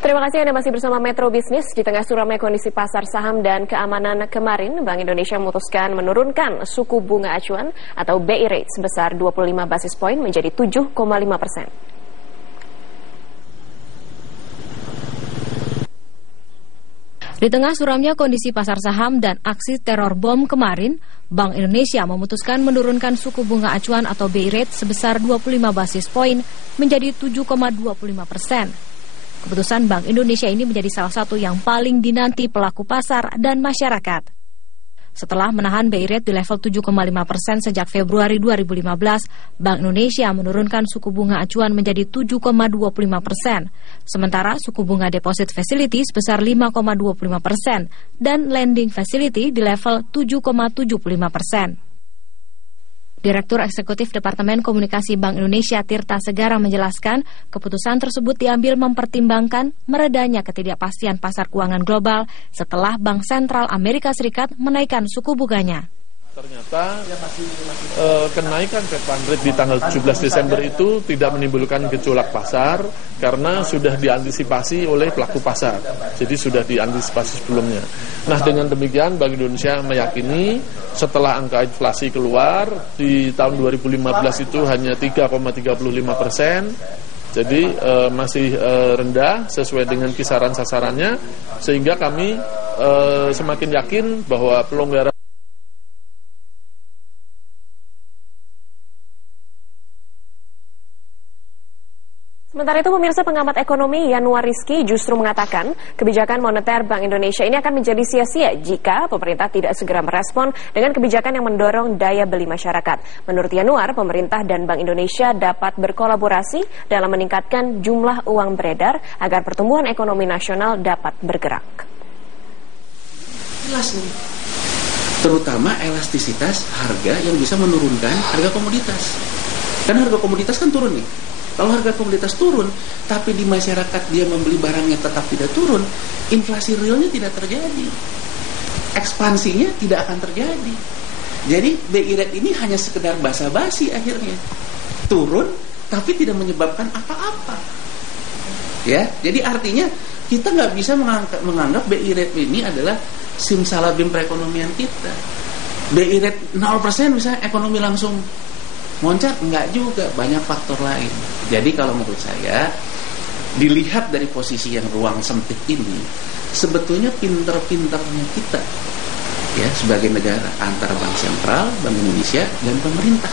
Terima kasih Anda masih bersama Metro Bisnis. Di tengah suramnya kondisi pasar saham dan keamanan kemarin, Bank Indonesia memutuskan menurunkan suku bunga acuan atau BI rate sebesar 25 basis poin menjadi 7,5%. Di tengah suramnya kondisi pasar saham dan aksi teror bom kemarin, Bank Indonesia memutuskan menurunkan suku bunga acuan atau BI rate sebesar 25 basis poin menjadi 7,25%. Keputusan Bank Indonesia ini menjadi salah satu yang paling dinanti pelaku pasar dan masyarakat. Setelah menahan BI rate di level 7,5% sejak Februari 2015, Bank Indonesia menurunkan suku bunga acuan menjadi 7,25%. Sementara suku bunga deposit facility sebesar 5,25% dan lending facility di level 7,75%. Direktur Eksekutif Departemen Komunikasi Bank Indonesia Tirta Segara menjelaskan, keputusan tersebut diambil mempertimbangkan meredanya ketidakpastian pasar keuangan global setelah Bank Sentral Amerika Serikat menaikkan suku bunganya. Ternyata kenaikan Fed Fund Rate di tanggal 17 Desember itu tidak menimbulkan gejolak pasar karena sudah diantisipasi oleh pelaku pasar. Jadi sudah diantisipasi sebelumnya. Nah, dengan demikian Bank Indonesia meyakini setelah angka inflasi keluar di tahun 2015 itu hanya 3,35%. Jadi masih rendah sesuai dengan kisaran sasarannya, sehingga kami semakin yakin bahwa pelonggaran. Sementara itu, pemirsa, pengamat ekonomi Yanuar Rizky justru mengatakan kebijakan moneter Bank Indonesia ini akan menjadi sia-sia jika pemerintah tidak segera merespon dengan kebijakan yang mendorong daya beli masyarakat. Menurut Yanuar, pemerintah dan Bank Indonesia dapat berkolaborasi dalam meningkatkan jumlah uang beredar agar pertumbuhan ekonomi nasional dapat bergerak. Jelas nih, terutama elastisitas harga yang bisa menurunkan harga komoditas. Karena harga komoditas kan turun nih. Kalau harga komoditas turun, tapi di masyarakat dia membeli barangnya tetap tidak turun, inflasi realnya tidak terjadi. Ekspansinya tidak akan terjadi. Jadi BI rate ini hanya sekedar basa-basi akhirnya. Turun, tapi tidak menyebabkan apa-apa. Ya, jadi artinya kita nggak bisa menganggap BI rate ini adalah simsalabim perekonomian kita. BI rate 0% misalnya ekonomi langsung moncat, enggak juga, banyak faktor lain. Jadi kalau menurut saya, dilihat dari posisi yang ruang sempit ini, sebetulnya pinter-pinternya kita ya sebagai negara antara Bank Sentral, Bank Indonesia dan pemerintah